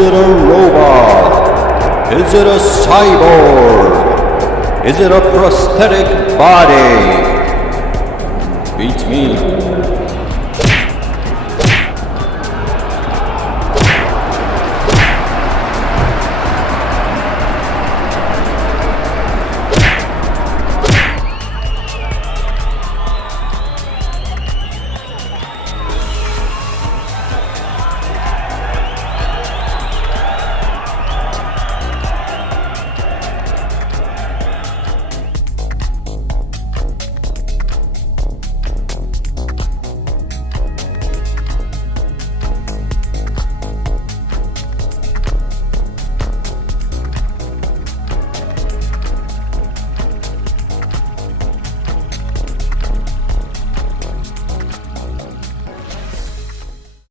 it a robot? Is it a cyborg? Is it a prosthetic body? Beats me.